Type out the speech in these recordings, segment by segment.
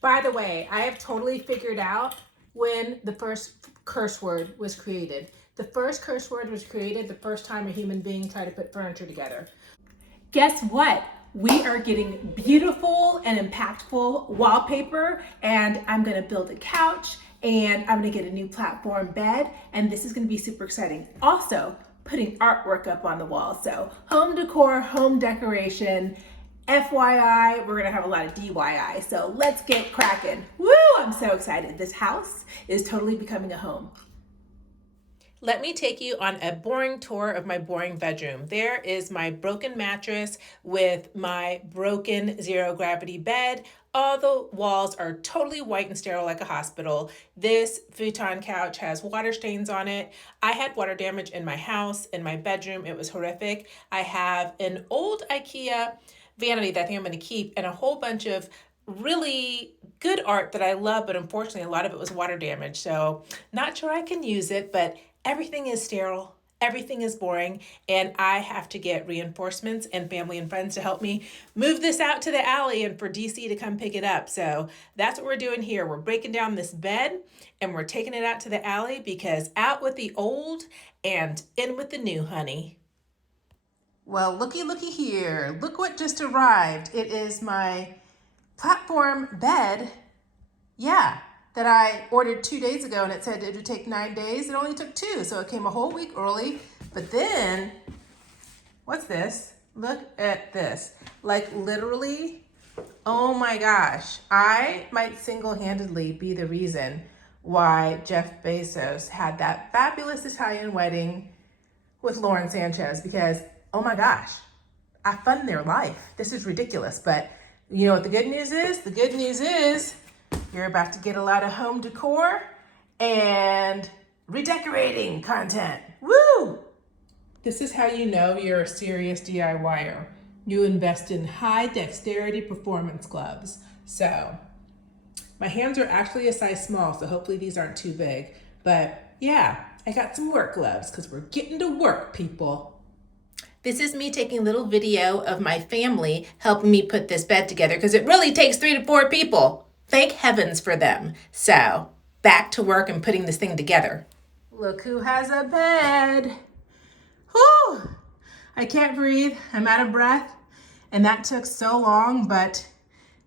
By the way, I have totally figured out when the first curse word was created. The first curse word was created the first time a human being tried to put furniture together. Guess what? We are getting beautiful and impactful wallpaper, and I'm gonna build a couch, and I'm gonna get a new platform bed, and this is gonna be super exciting. Also, putting artwork up on the wall. So home decor, home decoration, FYI, we're gonna have a lot of DIY. So let's get cracking. Woo, I'm so excited. This house is totally becoming a home. Let me take you on a boring tour of my boring bedroom. There is my broken mattress with my broken zero gravity bed. All the walls are totally white and sterile like a hospital. This futon couch has water stains on it. I had water damage in my house, in my bedroom. It was horrific. I have an old IKEA vanity that I think I'm going to keep, and a whole bunch of really good art that I love, but unfortunately a lot of it was water damage. So not sure I can use it, but everything is sterile, everything is boring, and I have to get reinforcements and family and friends to help me move this out to the alley and for DC to come pick it up. So that's what we're doing here. We're breaking down this bed and we're taking it out to the alley because out with the old and in with the new, honey. Well, looky here. Look what just arrived. It is my platform bed. Yeah, that I ordered 2 days ago, and it said it would take 9 days. It only took 2, so it came a whole week early. But then, what's this? Look at this. Like literally, oh my gosh. I might single-handedly be the reason why Jeff Bezos had that fabulous Italian wedding with Lauren Sanchez, because, oh my gosh, I fund their life. This is ridiculous. But you know what the good news is? The good news is you're about to get a lot of home decor and redecorating content. Woo! This is how you know you're a serious DIYer. You invest in high dexterity performance gloves. So my hands are actually a size small, so hopefully these aren't too big. But yeah, I got some work gloves because we're getting to work, people. This is me taking a little video of my family helping me put this bed together because it really takes 3 to 4 people. Thank heavens for them. So back to work and putting this thing together. Look who has a bed. Whew. I can't breathe. I'm out of breath. And that took so long, but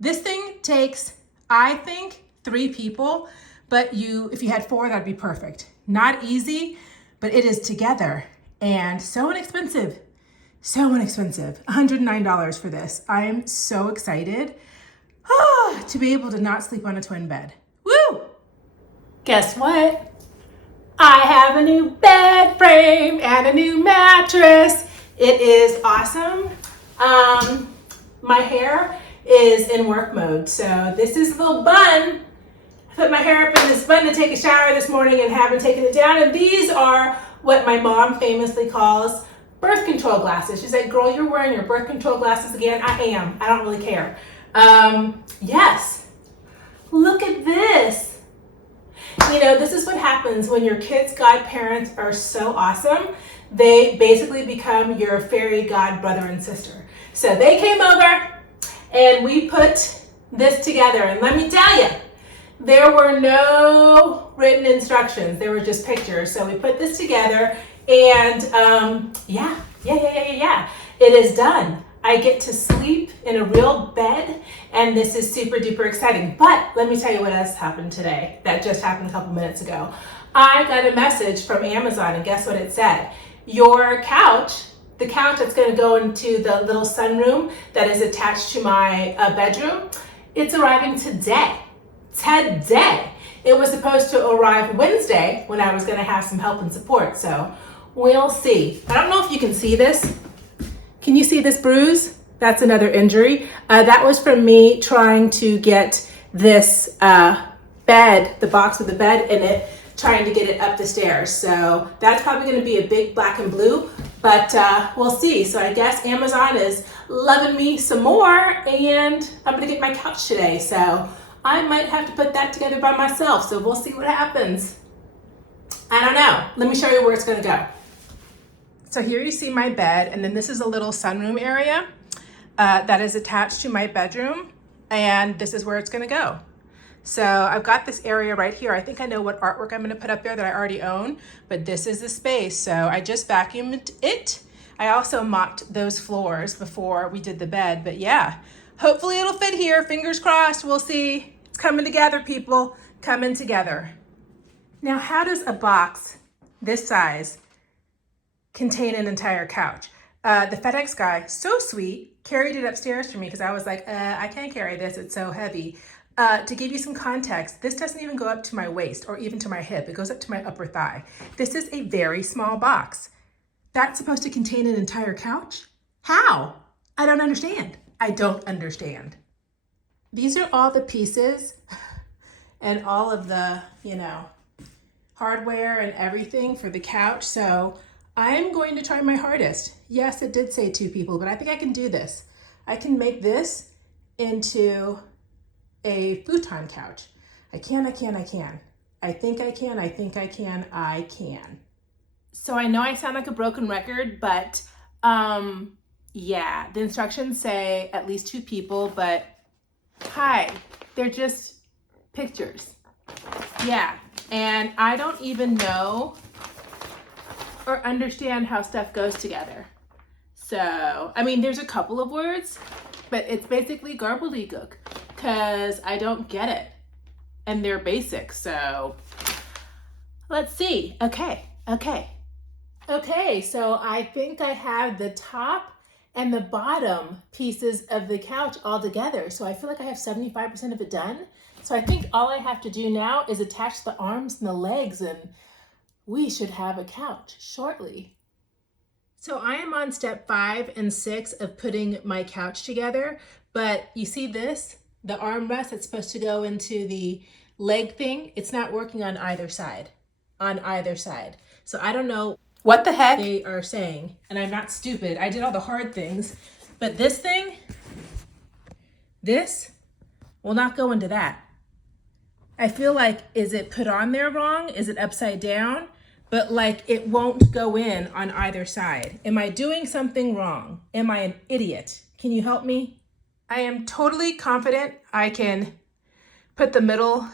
this thing takes, I think, 3 people. But if you had 4, that'd be perfect. Not easy, but it is together and so inexpensive. So inexpensive. $109 for this. I am so excited to be able to not sleep on a twin bed. Woo! Guess what? I have a new bed frame and a new mattress. It is awesome. My hair is in work mode. So this is a little bun. I put my hair up in this bun to take a shower this morning and haven't taken it down. And these are what my mom famously calls birth control glasses. She's like, girl, you're wearing your birth control glasses again. I am. I don't really care. Yes. Look at this. You know, this is what happens when your kids' godparents are so awesome. They basically become your fairy god brother and sister. So they came over and we put this together. And let me tell you, there were no written instructions. There were just pictures. So we put this together and yeah. It is done. I get to sleep in a real bed and this is super duper exciting. But let me tell you what else happened today. That just happened a couple minutes ago. I got a message from Amazon and guess what it said? Your couch, the couch that's going to go into the little sunroom that is attached to my bedroom, it's arriving today. Today. It was supposed to arrive Wednesday when I was going to have some help and support. So we'll see. I don't know if you can see this. Can you see this bruise? That's another injury. That was from me trying to get this bed, the box with the bed in it, trying to get it up the stairs. So that's probably going to be a big black and blue, but we'll see. So I guess Amazon is loving me some more and I'm going to get my couch today. So I might have to put that together by myself. So we'll see what happens. I don't know. Let me show you where it's going to go. So here you see my bed, and then this is a little sunroom area that is attached to my bedroom, and this is where it's going to go. So I've got this area right here. I think I know what artwork I'm gonna put up there that I already own, but this is the space. So I just vacuumed it. I also mopped those floors before we did the bed, but yeah, hopefully it'll fit here. Fingers crossed, we'll see. It's coming together, people, coming together. Now, how does a box this size contain an entire couch? The FedEx guy, so sweet, carried it upstairs for me because I was like, I can't carry this, it's so heavy. To give you some context, this doesn't even go up to my waist or even to my hip. It goes up to my upper thigh. This is a very small box. That's supposed to contain an entire couch? How? I don't understand. I don't understand. These are all the pieces and all of the, hardware and everything for the couch. So I'm going to try my hardest. Yes, it did say 2 people, but I think I can do this. I can make this into a futon couch. I can. I think I can. So I know I sound like a broken record, but yeah, the instructions say at least 2 people, but hi, they're just pictures. Yeah, and I don't even know or understand how stuff goes together. So, I mean, there's a couple of words, but it's basically gobbledygook because I don't get it. And they're basic, so let's see. Okay, so I think I have the top and the bottom pieces of the couch all together. So I feel like I have 75% of it done. So I think all I have to do now is attach the arms and the legs, and we should have a couch shortly. So I am on step 5 and 6 of putting my couch together, but you see this? The armrest that's supposed to go into the leg thing, it's not working on either side. So I don't know what the heck they are saying, and I'm not stupid. I did all the hard things, but this thing, this will not go into that. I feel like, is it put on there wrong? Is it upside down? But like it won't go in on either side. Am I doing something wrong? Am I an idiot? Can you help me? I am totally confident I can put the middle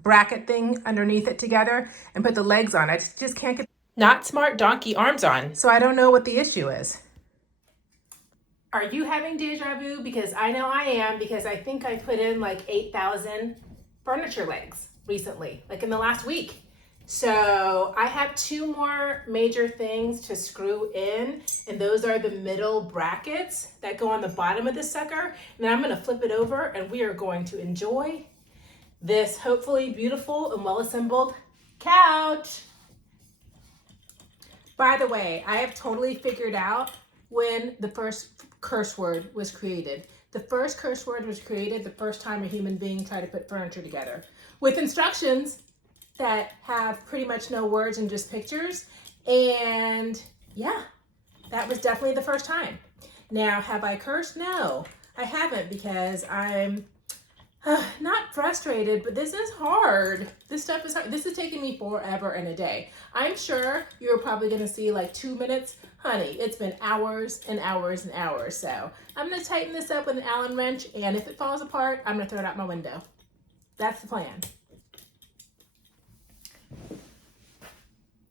bracket thing underneath it together and put the legs on. I just can't get not smart donkey arms on. So I don't know what the issue is. Are you having deja vu? Because I know I am, because I think I put in like 8,000 furniture legs recently, like in the last week. So I have 2 more major things to screw in, and those are the middle brackets that go on the bottom of this sucker. And then I'm gonna flip it over and we are going to enjoy this hopefully beautiful and well-assembled couch. By the way, I have totally figured out when the first curse word was created. The first curse word was created the first time a human being tried to put furniture together with instructions that have pretty much no words and just pictures. And yeah, that was definitely the first time. Now, have I cursed? No, I haven't, because I'm not frustrated, but this is hard. This stuff is hard. This is taking me forever and a day. I'm sure you're probably gonna see like 2 minutes. Honey, it's been hours and hours and hours. So I'm gonna tighten this up with an Allen wrench, and if it falls apart, I'm gonna throw it out my window. That's the plan.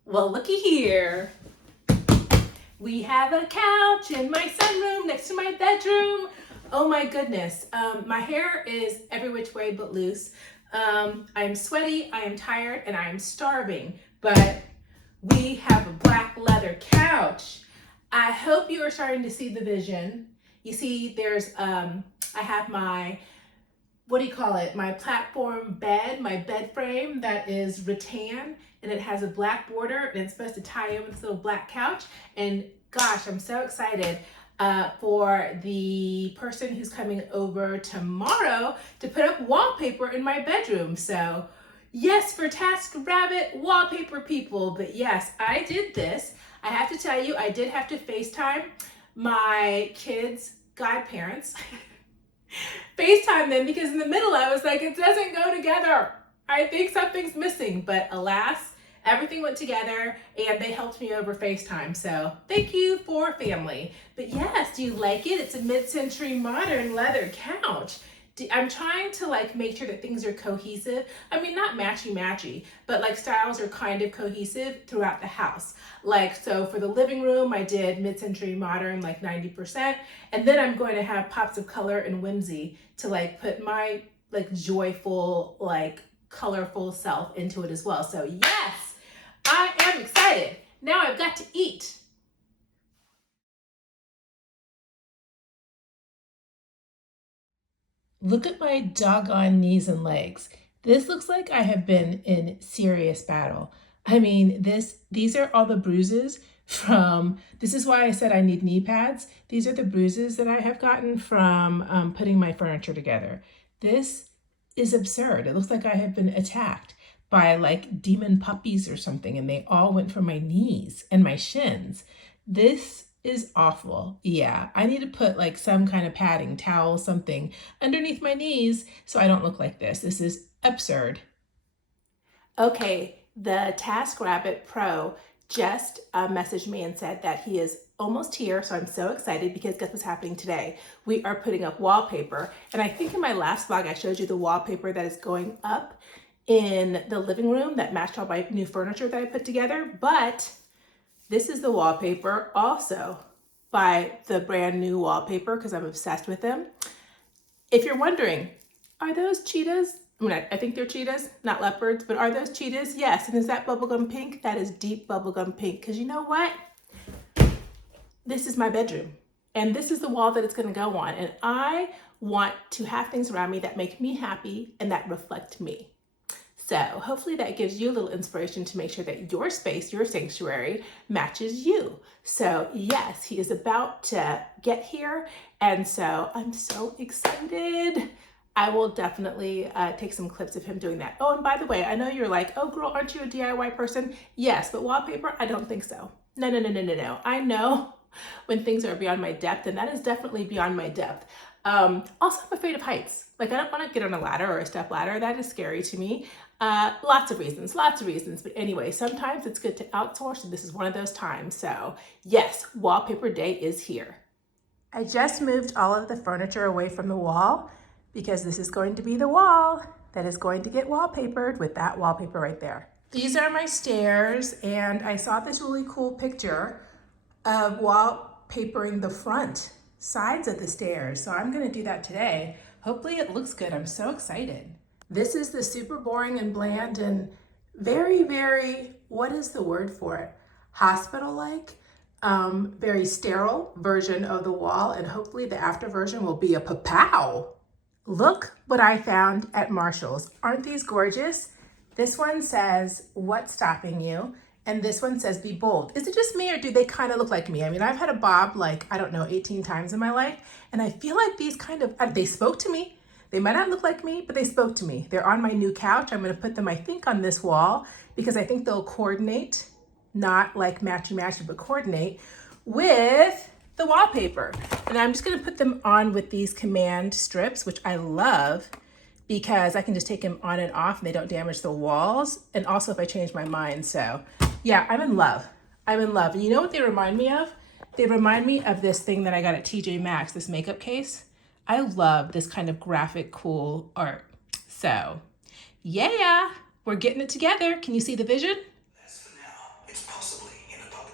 Well, looky here. We have a couch in my sunroom next to my bedroom. Oh my goodness. My hair is every which way but loose. I'm sweaty, I am tired, and I am starving. But we have a black leather couch. I hope you are starting to see the vision. You see, there's, I have my, what do you call it? My platform bed, my bed frame that is rattan, and it has a black border, and it's supposed to tie in with this little black couch. And gosh, I'm so excited for the person who's coming over tomorrow to put up wallpaper in my bedroom. So yes, for TaskRabbit wallpaper people, but yes, I did this. I have to tell you, I did have to FaceTime my kids' godparents. FaceTime them, because in the middle I was like, it doesn't go together. I think something's missing, but alas, everything went together and they helped me over FaceTime. So thank you for family. But yes, do you like it? It's a mid-century modern leather couch. I'm trying to like make sure that things are cohesive. I mean, not matchy, but like styles are kind of cohesive throughout the house. Like, so for the living room, I did mid-century modern, like 90%. And then I'm going to have pops of color and whimsy to like put my like joyful, like colorful self into it as well. So yes, I am excited. Now I've got to eat. Look at my doggone knees and legs. This looks like I have been in serious battle. I mean, these are all the bruises from, this is why I said I need knee pads. These are the bruises that I have gotten from putting my furniture together. This is absurd. It looks like I have been attacked by like demon puppies or something, and they all went for my knees and my shins. This is awful. Yeah, I need to put like some kind of padding, towel, something underneath my knees so I don't look like this. This is absurd. Okay, the TaskRabbit Pro just messaged me and said that he is almost here, so I'm so excited because guess what's happening today? We are putting up wallpaper, and I think in my last vlog I showed you the wallpaper that is going up in the living room that matched all my new furniture that I put together, but this is the wallpaper also by the brand new Wallpaper because I'm obsessed with them. If you're wondering, are those cheetahs? I mean, I think they're cheetahs, not leopards, but are those cheetahs? Yes. And is that bubblegum pink? That is deep bubblegum pink. Because you know what? This is my bedroom. And this is the wall that it's going to go on. And I want to have things around me that make me happy and that reflect me. So hopefully that gives you a little inspiration to make sure that your space, your sanctuary matches you. So yes, he is about to get here. And so I'm so excited. I will definitely take some clips of him doing that. Oh, and by the way, I know you're like, oh girl, aren't you a DIY person? Yes, but wallpaper, I don't think so. No. I know when things are beyond my depth, and that is definitely beyond my depth. Also, I'm afraid of heights. Like I don't want to get on a ladder or a step ladder. That is scary to me. Lots of reasons. But anyway, sometimes it's good to outsource, and this is one of those times. So yes, wallpaper day is here. I just moved all of the furniture away from the wall because this is going to be the wall that is going to get wallpapered with that wallpaper right there. These are my stairs, and I saw this really cool picture of wallpapering the front sides of the stairs. So I'm gonna do that today. Hopefully it looks good. I'm so excited. This is the super boring and bland and very, what is the word for it? Hospital-like, very sterile version of the wall, and hopefully the after version will be a pa-pow. Look what I found at Marshall's. Aren't these gorgeous? This one says, what's stopping you? And this one says, be bold. Is it just me or do they kind of look like me? I mean, I've had a bob like, I don't know, 18 times in my life. And I feel like these kind of, they spoke to me. They might not look like me, but they spoke to me. They're on my new couch. I'm gonna put them, I think, on this wall because I think they'll coordinate, not like matchy, but coordinate with the wallpaper. And I'm just gonna put them on with these command strips, which I love because I can just take them on and off and they don't damage the walls. And also if I change my mind. So yeah, I'm in love. And you know what they remind me of? They remind me of this thing that I got at T.J.Maxx, this makeup case. I love this kind of graphic, cool art. So yeah, we're getting it together. Can you see the vision? As for now, it's possibly in a bubble.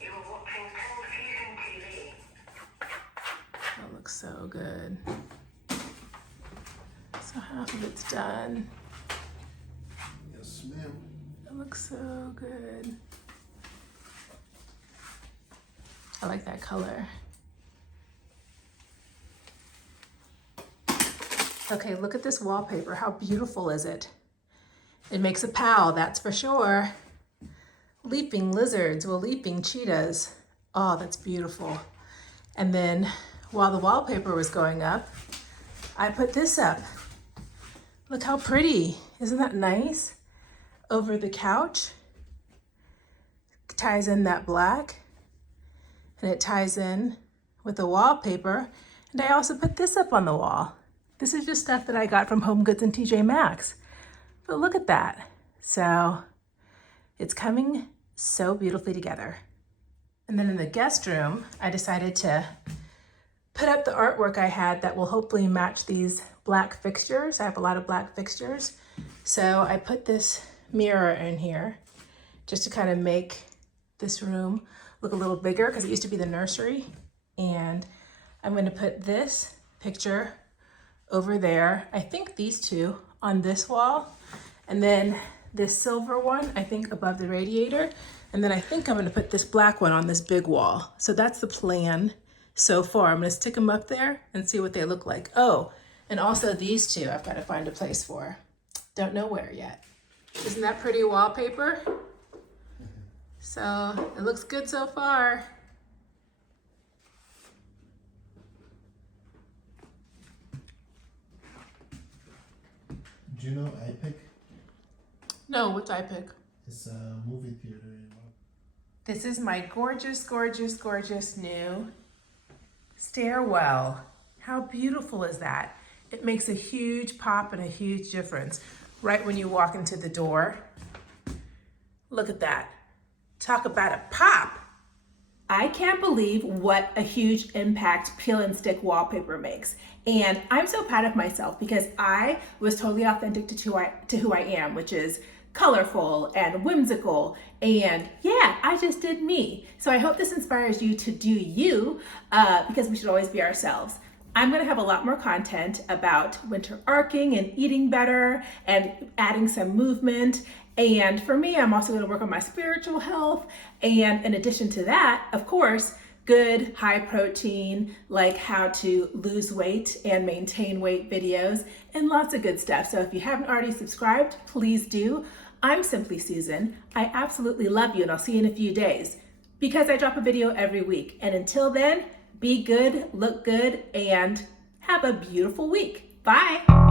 You are watching Cold Fusion TV. That looks so good. So half of it's done. Yes, ma'am. That looks so good. I like that color. Okay, look at this wallpaper. How beautiful is it? It makes a pal, that's for sure. Leaping lizards, well, leaping cheetahs. Oh, that's beautiful. And then while the wallpaper was going up, I put this up. Look how pretty. Isn't that nice? Over the couch. It ties in that black. And it ties in with the wallpaper. And I also put this up on the wall. This is just stuff that I got from Home Goods and T.J.Maxx. But look at that. So it's coming so beautifully together. And then in the guest room, I decided to put up the artwork I had that will hopefully match these black fixtures. I have a lot of black fixtures. So I put this mirror in here just to kind of make this room look a little bigger because it used to be the nursery. And I'm going to put this picture over there. I think these two on this wall, and then this silver one, I think above the radiator. And then I think I'm going to put this black one on this big wall. So that's the plan so far. I'm going to stick them up there and see what they look like. Oh, and also these two I've got to find a place for. Don't know where yet. Isn't that pretty wallpaper? So it looks good so far. Do you know iPic? No, what's iPic? It's a movie theater. This is my gorgeous, gorgeous, gorgeous new stairwell. How beautiful is that? It makes a huge pop and a huge difference right when you walk into the door. Look at that. Talk about a pop. I can't believe what a huge impact peel and stick wallpaper makes. And I'm so proud of myself because I was totally authentic to who I am, which is colorful and whimsical. And yeah, I just did me. So I hope this inspires you to do you because we should always be ourselves. I'm gonna have a lot more content about winter arcing and eating better and adding some movement. And for me, I'm also gonna work on my spiritual health. And in addition to that, of course, good high protein, like how to lose weight and maintain weight videos and lots of good stuff. So if you haven't already subscribed, please do. I'm Simply Susan. I absolutely love you and I'll see you in a few days because I drop a video every week. And until then, be good, look good, and have a beautiful week. Bye.